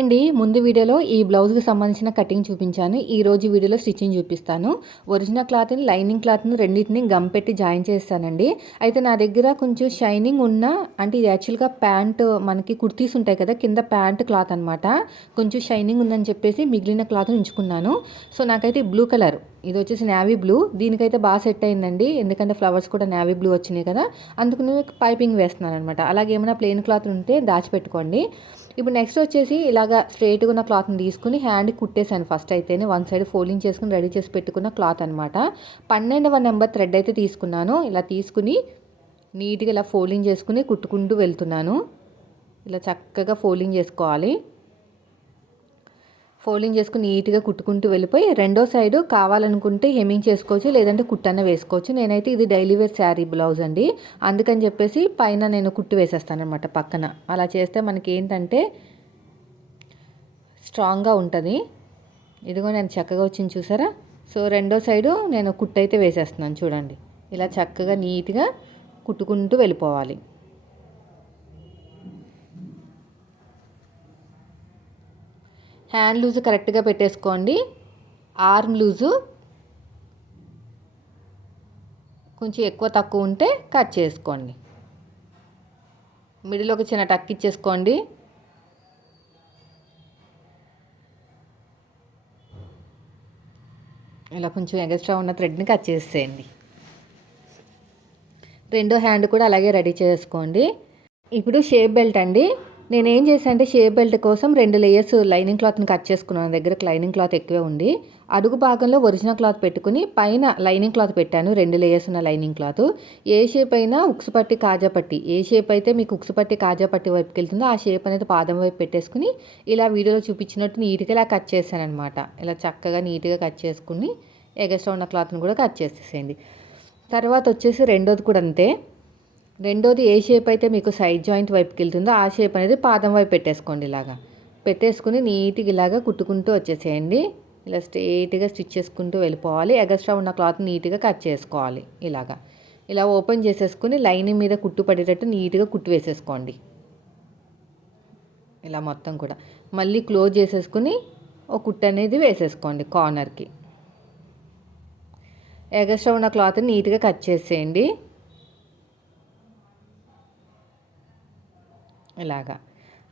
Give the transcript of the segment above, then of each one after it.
అండి ముందు వీడియోలో ఈ బ్లౌజ్కి సంబంధించిన కటింగ్ చూపించాను. ఈ రోజు వీడియోలో స్టిచ్చింగ్ చూపిస్తాను. ఒరిజినల్ క్లాత్ని లైనింగ్ క్లాత్ని రెండింటిని గమ్ పెట్టి జాయిన్ చేస్తానండి. అయితే నా దగ్గర కొంచెం షైనింగ్ ఉన్న అంటే ఇది యాక్చువల్గా ప్యాంట్ మనకి కుర్తీస్ ఉంటాయి కదా కింద ప్యాంట్ క్లాత్ అనమాట కొంచెం షైనింగ్ ఉందని చెప్పేసి మిగిలిన క్లాత్ని ఉంచుకున్నాను. సో నాకైతే బ్లూ కలర్. ఇది వచ్చేసి నావీ బ్లూ. దీనికైతే బాగా సెట్ అయిందండి. ఎందుకంటే ఫ్లవర్స్ కూడా నావీ బ్లూ వచ్చినాయి కదా. అందుకు నేను పైపింగ్ వేస్తున్నాను అనమాట అలాగే ఏమైనా ప్లెయిన్ క్లాత్ ఉంటే దాచిపెట్టుకోండి. ఇప్పుడు నెక్స్ట్ వచ్చేసి ఇలాగా స్ట్రైట్గా ఉన్న క్లాత్ని తీసుకుని హ్యాండ్ కుట్టేశాను ఫస్ట్ అయితేనే. వన్ సైడ్ ఫోల్డింగ్ చేసుకుని రెడీ చేసి పెట్టుకున్న క్లాత్ అనమాట పన్నెండవ నెంబర్ థ్రెడ్ అయితే తీసుకున్నాను. ఇలా తీసుకుని నీట్గా ఇలా ఫోల్డింగ్ చేసుకుని కుట్టుకుంటూ వెళ్తున్నాను. ఇలా చక్కగా ఫోల్డింగ్ చేసుకోవాలి. ఫోల్డింగ్ చేసుకుని నీట్గా కుట్టుకుంటూ వెళ్ళిపోయి రెండో సైడు కావాలనుకుంటే హెమింగ్ చేసుకోవచ్చు లేదంటే కుట్టన్న వేసుకోవచ్చు. నేనైతే ఇది డైలీ వేర్ శారీ బ్లౌజ్ అండి. అందుకని చెప్పేసి పైన నేను కుట్టు వేసేస్తాను అనమాట పక్కన. అలా చేస్తే మనకి ఏంటంటే స్ట్రాంగ్గా ఉంటుంది. ఇదిగో నేను చక్కగా వచ్చింది చూసారా? సో రెండో సైడు నేను కుట్టు అయితే వేసేస్తున్నాను చూడండి. ఇలా చక్కగా నీట్గా కుట్టుకుంటూ వెళ్ళిపోవాలి. హ్యాండ్ లూజు కరెక్ట్గా పెట్టేసుకోండి. ఆర్మ్ లూజు కొంచెం ఎక్కువ తక్కువ ఉంటే కట్ చేసుకోండి. మిడిల్ ఒక చిన్న టక్ ఇచ్చేసుకోండి. ఇలా కొంచెం ఎగస్ట్రా ఉన్న థ్రెడ్ని కట్ చేసేయండి. రెండో హ్యాండ్ కూడా అలాగే రెడీ చేసుకోండి. ఇప్పుడు షేప్ బెల్ట్ అండి. నేను ఏం చేశాను అంటే షేప్ బెల్ట్ కోసం రెండు లేయర్స్ లైనింగ్ క్లాత్ని కట్ చేసుకున్నాను. దగ్గర లైనింగ్ క్లాత్ ఎక్కువే ఉంది. అడుగు భాగంలో ఒరిజినల్ క్లాత్ పెట్టుకుని పైన లైనింగ్ క్లాత్ పెట్టాను. రెండు లేయర్స్ ఉన్న లైనింగ్ క్లాత్ ఏ షేప్ అయినా ఉక్స్ పట్టి కాజా పట్టి. ఏ షేప్ అయితే మీకు ఉక్స్ పట్టి కాజా పట్టి వైపుకి వెళ్తుందో ఆ షేప్ అనేది పాదం వైపు పెట్టేసుకుని ఇలా వీడియోలో చూపించినట్టు నీట్గా ఇలా కట్ చేశాను అనమాట ఇలా చక్కగా నీట్గా కట్ చేసుకుని ఎగస్ట్రా ఉన్న క్లాత్ని కూడా కట్ చేసేసేయండి. తర్వాత వచ్చేసి రెండోది కూడా అంతే. రెండోది ఏ షేప్ అయితే మీకు సైడ్ జాయింట్ వైపుకి వెళ్తుందో ఆ షేప్ అనేది పాదం వైపు పెట్టేసుకోండి ఇలాగా. పెట్టేసుకుని నీట్గా ఇలాగా కుట్టుకుంటూ వచ్చేసేయండి. ఇలా స్ట్రేట్గా స్టిచ్ చేసుకుంటూ వెళ్ళిపోవాలి. ఎగస్ట్రా ఉన్న క్లాత్ నీట్గా కట్ చేసుకోవాలి ఇలాగా. ఇలా ఓపెన్ చేసేసుకుని లైనింగ్ మీద కుట్టు పడేటట్టు నీట్గా కుట్టు వేసేసుకోండి. ఇలా మొత్తం కూడా. మళ్ళీ క్లోజ్ చేసేసుకుని ఒక కుట్టు అనేది వేసేసుకోండి కార్నర్కి ఎగస్ట్రా ఉన్న క్లాత్ నీట్గా కట్ చేసేయండి. ఇలాగా.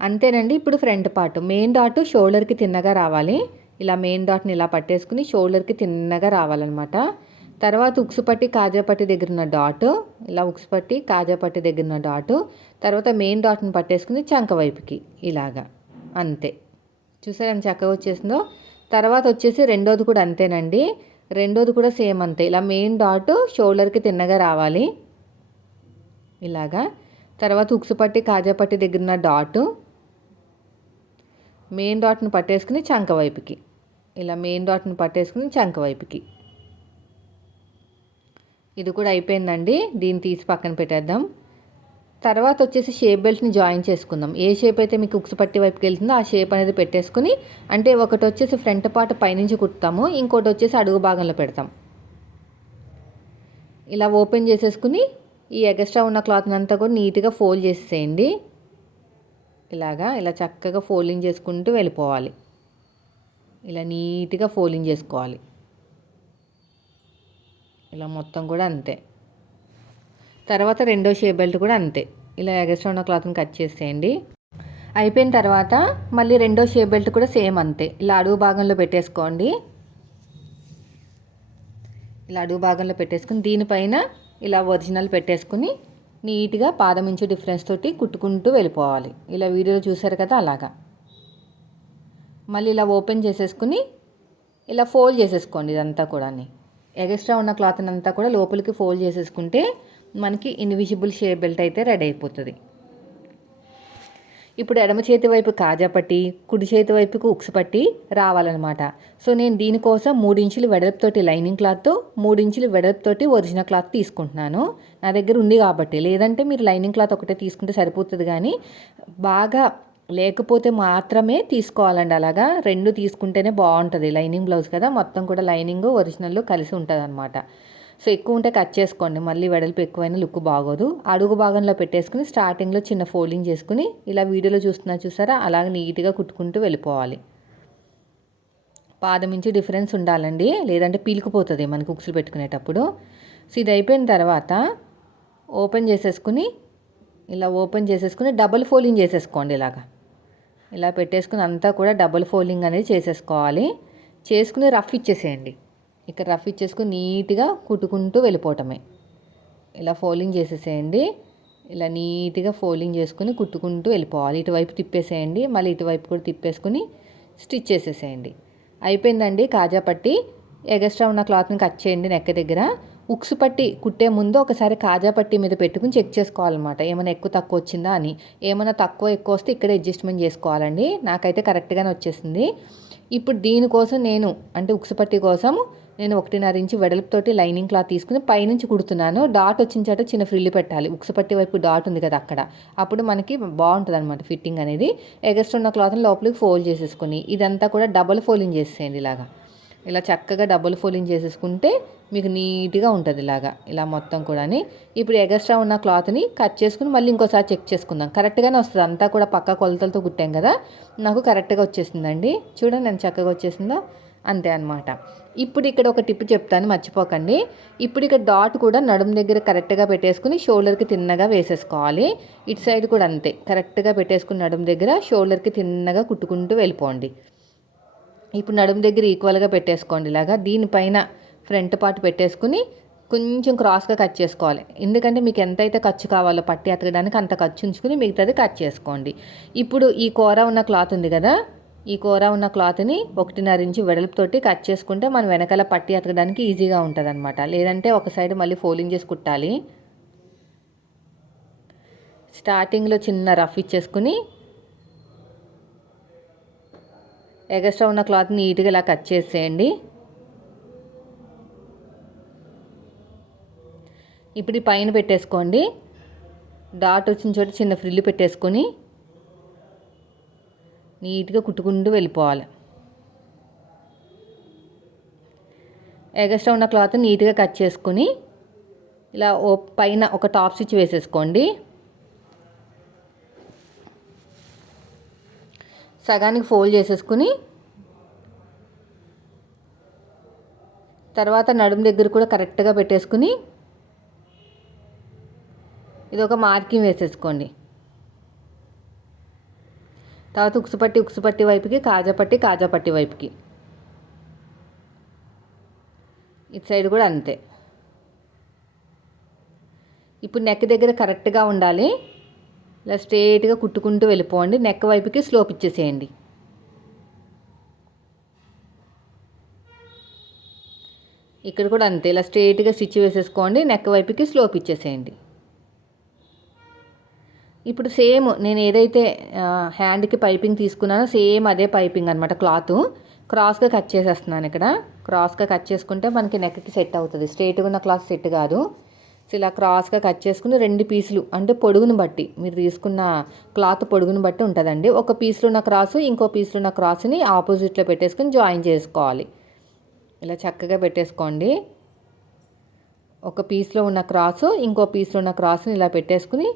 అంతేనండి ఇప్పుడు ఫ్రంట్ పార్ట్. మెయిన్ డాట్ షోల్డర్కి తిన్నగా రావాలి. ఇలా మెయిన్ డాట్ని ఇలా పట్టేసుకుని షోల్డర్కి తిన్నగా రావాలన్నమాట. తర్వాత ఉక్సుపట్టి కాజాపట్టి దగ్గర ఉన్న డాట్. ఇలా ఉక్సుపట్టి కాజాపట్టి దగ్గర ఉన్న డాట్. తర్వాత మెయిన్ డాట్ని పట్టేసుకుని చంక వైపుకి ఇలాగా. అంతే. చూసారా ఎంత చక్కగా వచ్చేసిందో? తర్వాత వచ్చేసి రెండోది కూడా అంతేనండి. రెండోది కూడా సేమ్ అంతే. ఇలా మెయిన్ డాట్ షోల్డర్కి తిన్నగా రావాలి. ఇలాగా. తర్వాత ఉక్సుపట్టి కాజాపట్టి దగ్గర ఉన్న డాట్ మెయిన్ డాట్ను పట్టేసుకుని చంక వైపుకి. ఇలా మెయిన్ డాట్ను పట్టేసుకుని చంక వైపుకి. ఇది కూడా అయిపోయిందండి. దీన్ని తీసి పక్కన పెట్టేద్దాం. తర్వాత వచ్చేసి షేప్ బెల్ట్ని జాయిన్ చేసుకుందాం. ఏ షేప్ అయితే మీకు ఉక్స్ పట్టి వైపుకి వెళ్తుందో ఆ షేప్ అనేది పెట్టేసుకుని అంటే ఒకటి వచ్చేసి ఫ్రంట్ పార్ట్ పైనుంచి కుడతాము ఇంకోటి వచ్చేసి అడుగు భాగంలో పెడతాం. ఇలా ఓపెన్ చేసేసుకుని ఈ ఎగస్ట్రా ఉన్న క్లాత్ని అంతా కూడా నీట్గా ఫోల్డ్ చేసేయండి. ఇలాగా ఇలా చక్కగా ఫోల్డింగ్ చేసుకుంటూ వెళ్ళిపోవాలి. ఇలా నీట్గా ఫోల్డింగ్ చేసుకోవాలి. ఇలా మొత్తం కూడా అంతే. తర్వాత రెండో షేప్ బెల్ట్ కూడా అంతే. ఇలా ఎగస్ట్రా ఉన్న క్లాత్ని కట్ చేసేయండి. అయిపోయిన తర్వాత మళ్ళీ రెండో షేప్ బెల్ట్ కూడా సేమ్ అంతే. ఇలా అడుగు భాగంలో పెట్టేసుకోండి. ఇలా అడుగు భాగంలో పెట్టేసుకుని దీనిపైన ఇలా ఒరిజినల్ పెట్టేసుకుని నీట్గా పాదం నుంచి డిఫరెన్స్ తోటి కుట్టుకుంటూ వెళ్ళిపోవాలి. ఇలా వీడియోలో చూసారు కదా అలాగా. మళ్ళీ ఇలా ఓపెన్ చేసేసుకుని ఇలా ఫోల్డ్ చేసేసుకోండి ఇదంతా కూడా ఎగస్ట్రా ఉన్న క్లాత్ అంతా కూడా లోపలికి ఫోల్డ్ చేసేసుకుంటే మనకి ఇన్విజిబుల్ షేప్ బెల్ట్ అయితే రెడీ అయిపోతుంది. ఇప్పుడు ఎడమ చేతి వైపు కాజా పట్టి కుడి చేతి వైపుకు ఉక్స్ పట్టి రావాలన్నమాట. సో నేను దీనికోసం మూడించులు వెడల్పుతోటి లైనింగ్ క్లాత్తో మూడించులు వెడల్పుతోటి ఒరిజినల్ క్లాత్ తీసుకుంటున్నాను. నా దగ్గర ఉంది కాబట్టి. లేదంటే మీరు లైనింగ్ క్లాత్ ఒకటే తీసుకుంటే సరిపోతుంది కానీ బాగా లేకపోతే మాత్రమే తీసుకోవాలండి. అలాగా రెండు తీసుకుంటేనే బాగుంటుంది. లైనింగ్ బ్లౌజ్ కదా మొత్తం కూడా లైనింగ్ ఒరిజినల్ కలిసి ఉంటుంది అనమాట సో ఎక్కువ ఉంటే కట్ చేసుకోండి. మళ్ళీ వెడల్పు ఎక్కువైనా లుక్ బాగోదు. అడుగు భాగంలో పెట్టేసుకుని స్టార్టింగ్లో చిన్న ఫోల్డింగ్ చేసుకుని ఇలా వీడియోలో చూస్తున్నా చూసారా? అలాగే నీట్గా కుట్టుకుంటూ వెళ్ళిపోవాలి. పాదం నుంచి డిఫరెన్స్ ఉండాలండి. లేదంటే పీలుకుపోతుంది మనకి ఉక్సులు పెట్టుకునేటప్పుడు. సో ఇది అయిపోయిన తర్వాత ఓపెన్ చేసేసుకుని ఇలా ఓపెన్ చేసేసుకుని డబుల్ ఫోల్డింగ్ చేసేసుకోండి ఇలాగా. ఇలా పెట్టేసుకుని అంతా కూడా డబుల్ ఫోల్డింగ్ అనేది చేసేసుకోవాలి. చేసుకుని రఫ్ ఇచ్చేసేయండి. ఇక్కడ రఫ్ ఇచ్చేసుకుని నీట్గా కుట్టుకుంటూ వెళ్ళిపోవటమే. ఇలా ఫోల్డింగ్ చేసేసేయండి. ఇలా నీట్గా ఫోల్డింగ్ చేసుకుని కుట్టుకుంటూ వెళ్ళిపోవాలి. ఇటువైపు తిప్పేసేయండి. మళ్ళీ ఇటువైపు కూడా తిప్పేసుకుని స్టిచ్ చేసేసేయండి. అయిపోయిందండి కాజా పట్టి. ఎగస్ట్రా ఉన్న క్లాత్ని కట్ చేయండి నెక్క దగ్గర. ఉక్సు పట్టి కుట్టే ముందు ఒకసారి కాజా పట్టి మీద పెట్టుకుని చెక్ చేసుకోవాలన్నమాట. ఏమైనా ఎక్కువ తక్కువ వచ్చిందా అని. ఏమైనా తక్కువ ఎక్కువ వస్తే ఇక్కడ అడ్జస్ట్మెంట్ చేసుకోవాలండి. నాకైతే కరెక్ట్గానే వచ్చేసింది. ఇప్పుడు దీనికోసం నేను అంటే ఉక్సు పట్టి కోసం నేను ఒకటిన్నర ఇంచు వెడల్పుతోటి లైనింగ్ క్లాత్ తీసుకుని పైనుంచి కుడుతున్నాను. డాట్ వచ్చిన చోట చిన్న ఫ్రిల్లు పెట్టాలి. ఉక్సపట్టి వైపు డాట్ ఉంది కదా అక్కడ. అప్పుడు మనకి బాగుంటుంది అనమాట ఫిట్టింగ్ అనేది. ఎగస్ట్ ఉన్న క్లాత్ని లోపలికి ఫోల్డ్ చేసేసుకుని ఇదంతా కూడా డబల్ ఫోల్డింగ్ చేసేయండి ఇలాగా. ఇలా చక్కగా డబుల్ ఫోల్డింగ్ చేసేసుకుంటే మీకు నీట్గా ఉంటుంది ఇలాగా. ఇలా మొత్తం కూడా ఇప్పుడు ఎగస్ట్రా ఉన్న క్లాత్ని కట్ చేసుకుని మళ్ళీ ఇంకోసారి చెక్ చేసుకుందాం. కరెక్ట్గానే వస్తుంది. అంతా కూడా పక్క కొలతలతో కుట్టాం కదా. నాకు కరెక్ట్గా వచ్చేసిందండి. చూడండి నేను చక్కగా వచ్చేసిందో. అంతే అనమాట ఇప్పుడు ఇక్కడ ఒక టిప్ చెప్తాను మర్చిపోకండి. ఇప్పుడు ఇక్కడ డాట్ కూడా నడుము దగ్గర కరెక్ట్గా పెట్టేసుకుని షోల్డర్కి తిన్నగా వేసేసుకోవాలి. ఇటు సైడ్ కూడా అంతే కరెక్ట్గా పెట్టేసుకుని నడుము దగ్గర షోల్డర్కి తిన్నగా కుట్టుకుంటూ వెళ్ళిపోండి. ఇప్పుడు నడుము దగ్గర ఈక్వల్గా పెట్టేసుకోండి ఇలాగా. దీనిపైన ఫ్రంట్ పార్ట్ పెట్టేసుకుని కొంచెం క్రాస్గా కట్ చేసుకోవాలి. ఎందుకంటే మీకు ఎంతైతే ఖర్చు కావాలో పట్టి అతకడానికి అంత ఖర్చు ఉంచుకుని మిగతాది కట్ చేసుకోండి. ఇప్పుడు ఈ కూర ఉన్న క్లాత్ ఉంది కదా ఈ కూర ఉన్న క్లాత్ని ఒకటిన్నర ఇంచు వెడల్పుతోటి కట్ చేసుకుంటే మనం వెనకాల పట్టి అతకడానికి ఈజీగా ఉంటుంది అనమాట లేదంటే ఒక సైడ్ మళ్ళీ ఫోల్డింగ్ చేసి కుట్టాలి. స్టార్టింగ్లో చిన్న రఫ్ ఇచ్చేసుకుని ఎగస్ట్రా ఉన్న క్లాత్ నీట్గా ఇలా కట్ చేసేయండి. ఇప్పుడు పైన పెట్టేసుకోండి. డాట్ వచ్చిన చోట చిన్న ఫ్రిల్లు పెట్టేసుకొని నీట్గా కుట్టుకుంటూ వెళ్ళిపోవాలి. ఎగస్ట్రా ఉన్న క్లాత్ నీట్గా కట్ చేసుకొని ఇలా ఓ పైన ఒక టాప్ స్టిచ్ వేసేసుకోండి. సగానికి ఫోల్డ్ చేసేసుకుని తర్వాత నడుము దగ్గర కూడా కరెక్ట్గా పెట్టేసుకుని ఇది ఒక మార్కింగ్ వేసేసుకోండి. తర్వాత ఉక్సుపట్టి ఉక్సుపట్టి వైపుకి కాజాపట్టి కాజాపట్టి వైపుకి. ఇటు సైడ్ కూడా అంతే. ఇప్పుడు నెక్ దగ్గర కరెక్ట్గా ఉండాలి. ఇలా స్ట్రేట్గా కుట్టుకుంటూ వెళ్ళిపోండి. నెక్ వైపుకి స్లోప్ ఇచ్చేసేయండి. ఇక్కడ కూడా అంతే. ఇలా స్ట్రేట్గా స్టిచ్ వేసేసుకోండి. నెక్ వైపుకి స్లోప్ ఇచ్చేసేయండి. ఇప్పుడు సేమ్ నేను ఏదైతే హ్యాండ్కి పైపింగ్ తీసుకున్నానో సేమ్ అదే పైపింగ్ అనమాట క్లాత్. క్రాస్గా కట్ చేసేస్తున్నాను ఇక్కడ. క్రాస్గా కట్ చేసుకుంటే మనకి నెక్కి సెట్ అవుతుంది. స్ట్రేట్గా ఉన్న క్లాత్ సెట్ కాదు. సో ఇలా క్రాస్గా కట్ చేసుకుని రెండు పీసులు అంటే పొడుగును బట్టి మీరు తీసుకున్న క్లాత్ పొడుగును బట్టి ఉంటుందండి. ఒక పీసులో ఉన్న క్రాసు ఇంకో పీసులో ఉన్న క్రాస్ని ఆపోజిట్లో పెట్టేసుకుని జాయిన్ చేసుకోవాలి. ఇలా చక్కగా పెట్టేసుకోండి. ఒక పీస్లో ఉన్న క్రాసు ఇంకో పీస్లో ఉన్న క్రాస్ని ఇలా పెట్టేసుకుని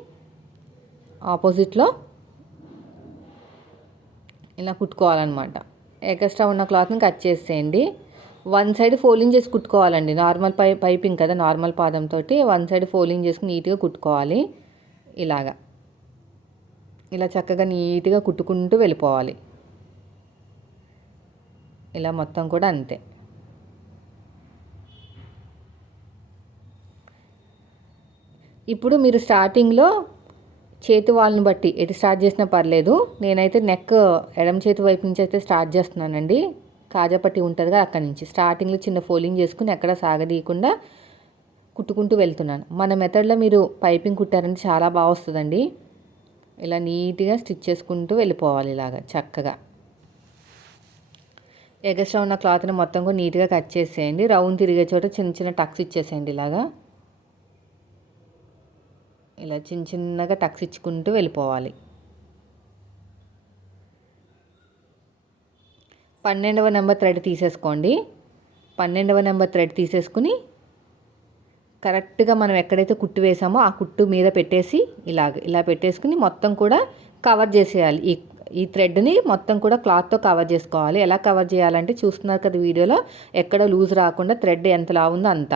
ఆపోజిట్లో ఇలా కుట్టుకోవాలన్నమాట. ఎక్స్ట్రా ఉన్న క్లాత్ని కట్ చేసేయండి. వన్ సైడ్ ఫోల్డింగ్ చేసి కుట్టుకోవాలండి. నార్మల్ పై పైపింగ్ కదా నార్మల్ పాదంతో వన్ సైడ్ ఫోల్డింగ్ చేసుకుని నీట్గా కుట్టుకోవాలి. ఇలాగా. ఇలా చక్కగా నీట్గా కుట్టుకుంటూ వెళ్ళిపోవాలి. ఇలా మొత్తం కూడా అంతే. ఇప్పుడు మీరు స్టార్టింగ్లో చేతి వాళ్ళని బట్టి ఎటు స్టార్ట్ చేసినా పర్లేదు. నేనైతే నెక్ ఎడమ చేతి వైపు నుంచి అయితే స్టార్ట్ చేస్తున్నానండి. కాజాపట్టి ఉంటుంది కదా అక్కడి నుంచి. స్టార్టింగ్లో చిన్న ఫోలింగ్ చేసుకుని ఎక్కడ సాగదీయకుండా కుట్టుకుంటూ వెళ్తున్నాను. మన మెథడ్లో మీరు పైపింగ్ కుట్టారంటే చాలా బాగా వస్తుందండి. ఇలా నీట్గా స్టిచ్ చేసుకుంటూ వెళ్ళిపోవాలి ఇలాగా చక్కగా. ఎగస్ట్రా ఉన్న క్లాత్ని మొత్తం కూడా నీట్గా కట్ చేసేయండి. రౌండ్ తిరిగే చోట చిన్న చిన్న టక్స్ ఇచ్చేసేయండి ఇలాగా. ఇలా చిన్న చిన్నగా టక్స్ ఇచ్చుకుంటూ వెళ్ళిపోవాలి. పన్నెండవ నెంబర్ థ్రెడ్ తీసేసుకోండి. పన్నెండవ నెంబర్ థ్రెడ్ తీసేసుకుని కరెక్ట్గా మనం ఎక్కడైతే కుట్టు వేసామో ఆ కుట్టు మీద పెట్టేసి ఇలాగ ఇలా పెట్టేసుకుని మొత్తం కూడా కవర్ చేసేయాలి. ఈ ఈ థ్రెడ్ని మొత్తం కూడా క్లాత్తో కవర్ చేసుకోవాలి. ఎలా కవర్ చేయాలంటే చూస్తున్నారు కదా వీడియోలో ఎక్కడ లూజ్ రాకుండా థ్రెడ్ ఎంత లావుందో అంత.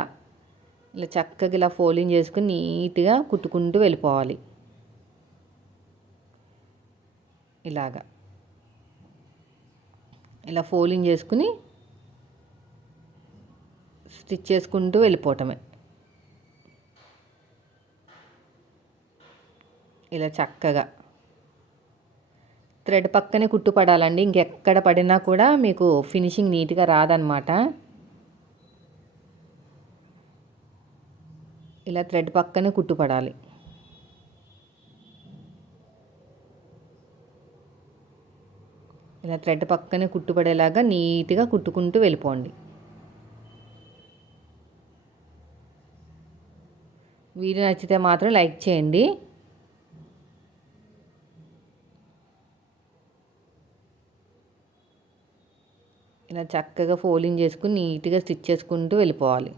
ఇలా చక్కగా ఇలా ఫోల్డింగ్ చేసుకుని నీట్గా కుట్టుకుంటూ వెళ్ళిపోవాలి. ఇలాగా. ఇలా ఫోల్డింగ్ చేసుకుని స్టిచ్ చేసుకుంటూ వెళ్ళిపోవటమే. ఇలా చక్కగా. థ్రెడ్ పక్కనే కుట్టు పడాలండి ఇంకెక్కడ పడినా కూడా మీకు ఫినిషింగ్ నీట్గా రాదనమాట. ఇలా థ్రెడ్ పక్కనే కుట్టుపడాలి. ఇలా థ్రెడ్ పక్కనే కుట్టుపడేలాగా నీట్గా కుట్టుకుంటూ వెళ్ళిపోండి. వీడియో నచ్చితే మాత్రం లైక్ చేయండి. ఇలా చక్కగా ఫోల్డింగ్ చేసుకుని నీట్గా స్టిచ్ చేసుకుంటూ వెళ్ళిపోవాలి.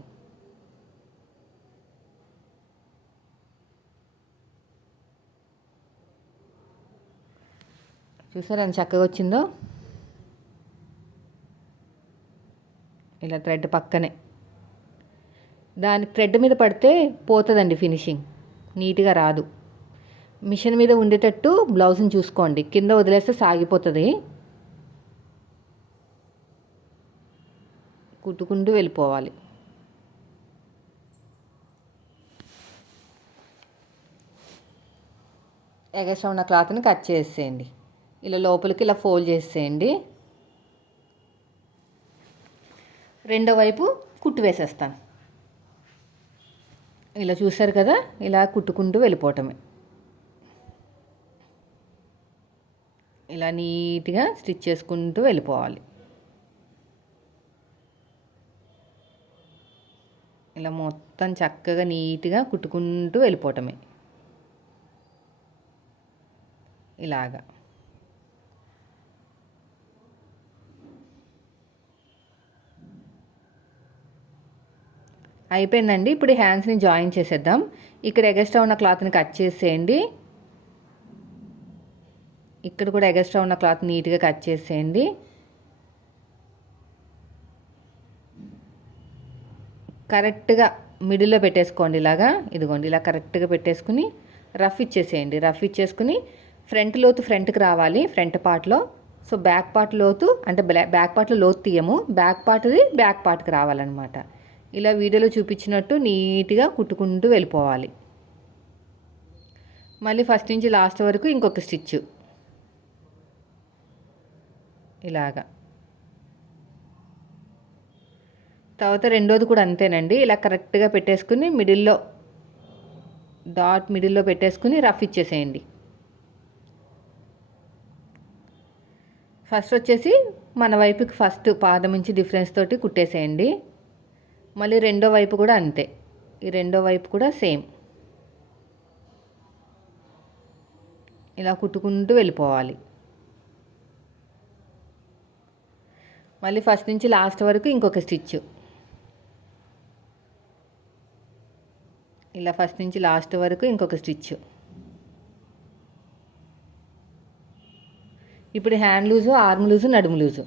చూసారా ఎంత చక్కగా వచ్చిందో? ఇలా థ్రెడ్ పక్కనే. దాని థ్రెడ్ మీద పడితే పోతుందండి ఫినిషింగ్. నీట్గా రాదు. మిషన్ మీద ఉండేటట్టు బ్లౌజ్ని చూసుకోండి. కింద వదిలేస్తే సాగిపోతుంది. కుట్టుకుంటూ వెళ్ళిపోవాలి. ఎగస్ట్రా ఉన్న క్లాత్ని కట్ చేసేయండి. ఇలా లోపలికి ఇలా ఫోల్డ్ చేసేయండి. రెండో వైపు కుట్టు వేసేస్తాను. ఇలా చూసారు కదా ఇలా కుట్టుకుంటూ వెళ్ళిపోవటమే. ఇలా నీట్గా స్టిచ్ చేసుకుంటూ వెళ్ళిపోవాలి. ఇలా మొత్తం చక్కగా నీట్గా కుట్టుకుంటూ వెళ్ళిపోవటమే. ఇలాగా. అయిపోయిందండి. ఇప్పుడు హ్యాండ్స్ని జాయిన్ చేసేద్దాం. ఇక్కడ ఎగస్ట్రా ఉన్న క్లాత్ని కట్ చేసేయండి. ఇక్కడ కూడా ఎగస్ట్రా ఉన్న క్లాత్ నీట్గా కట్ చేసేయండి. కరెక్ట్గా మిడిల్లో పెట్టేసుకోండి ఇలాగా. ఇదిగోండి ఇలా కరెక్ట్గా పెట్టేసుకుని రఫ్ ఇచ్చేసేయండి. రఫ్ ఇచ్చేసుకుని ఫ్రంట్ లోతు ఫ్రంట్కి రావాలి. ఫ్రంట్ పార్ట్లో సో బ్యాక్ పార్ట్ లోతు అంటే బ్యాక్ పార్ట్లో లోతు తీయము. బ్యాక్ పార్ట్ది బ్యాక్ పార్ట్కి రావాలన్నమాట. ఇలా వీడియోలో చూపించినట్టు నీట్గా కుట్టుకుంటూ వెళ్ళిపోవాలి. మళ్ళీ ఫస్ట్ నుంచి లాస్ట్ వరకు ఇంకొక స్టిచ్ ఇలాగా. తర్వాత రెండోది కూడా అంతేనండి. ఇలా కరెక్ట్గా పెట్టేసుకుని మిడిల్లో డాట్ మిడిల్లో పెట్టేసుకుని రఫ్ ఇచ్చేసేయండి. ఫస్ట్ వచ్చేసి మన వైపుకి ఫస్ట్ పాదం నుంచి డిఫరెన్స్ తోటి కుట్టేసేయండి. మళ్ళీ రెండో వైపు కూడా అంతే. ఈ రెండో వైపు కూడా సేమ్. ఇలా కుట్టుకుంటూ వెళ్ళిపోవాలి. మళ్ళీ ఫస్ట్ నుంచి లాస్ట్ వరకు ఇంకొక స్టిచ్ ఇలా ఫస్ట్ నుంచి లాస్ట్ వరకు ఇంకొక స్టిచ్ ఇప్పుడు హ్యాండ్ లూజు ఆర్మ్ లూజు నడుము లూజు.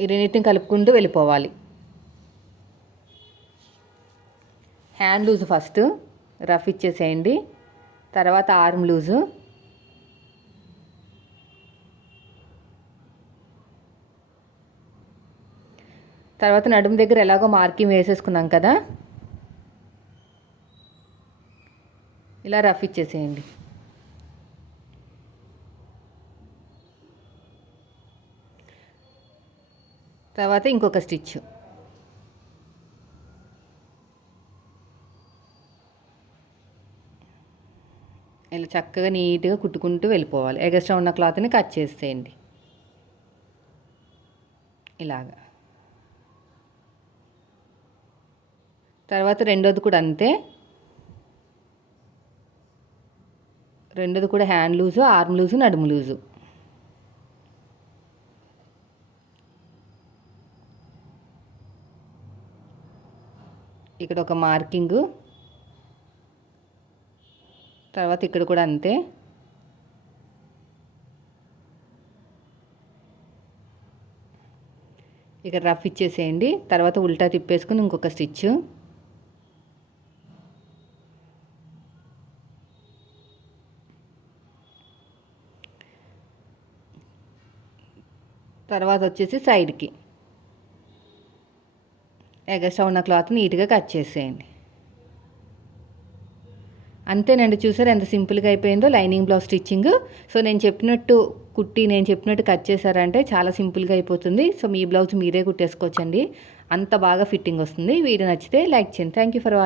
ఈ రెండింటిని కలుపుకుంటూ వెళ్ళిపోవాలి. హ్యాండ్ లూజ్ ఫస్ట్ రఫ్ ఇచ్చేసేయండి. తర్వాత ఆర్మ్ లూజు. తర్వాత నడుము దగ్గర ఎలాగో మార్కింగ్ వేసేసుకున్నాం కదా. ఇలా రఫ్ ఇచ్చేసేయండి. తర్వాత ఇంకొక స్టిచ్ చక్కగా నీట్గా కుట్టుకుంటూ వెళ్ళిపోవాలి. ఎగస్ట్రా ఉన్న క్లాత్ని కట్ చేసేయండి. ఇలాగా. తర్వాత రెండోది కూడా అంతే. రెండోది కూడా హ్యాండ్ లూజు ఆర్మ్ లూజు నడుము లూజు. ఇక్కడ ఒక మార్కింగు. తర్వాత ఇక్కడ కూడా అంతే. ఇక్కడ రఫ్ ఇచ్చేసేయండి. తర్వాత ఉల్టా తిప్పేసుకుని ఇంకొక స్టిచ్ తర్వాత వచ్చేసి సైడ్కి. ఎగస్ట్రా ఉన్న క్లాత్ నీట్గా కట్ చేసేయండి. అంతేనండి చూసారు ఎంత సింపుల్గా అయిపోయిందో లైనింగ్ బ్లౌజ్ స్టిచ్చింగ్. సో నేను చెప్పినట్టు కుట్టి నేను చెప్పినట్టు కట్ చేశారంటే చాలా సింపుల్గా అయిపోతుంది. సో మీ బ్లౌజ్ మీరే కుట్టేసుకోవచ్చండి. అంత బాగా ఫిట్టింగ్ వస్తుంది. వీడియో నచ్చితే లైక్ చేయండి. Thank you for watching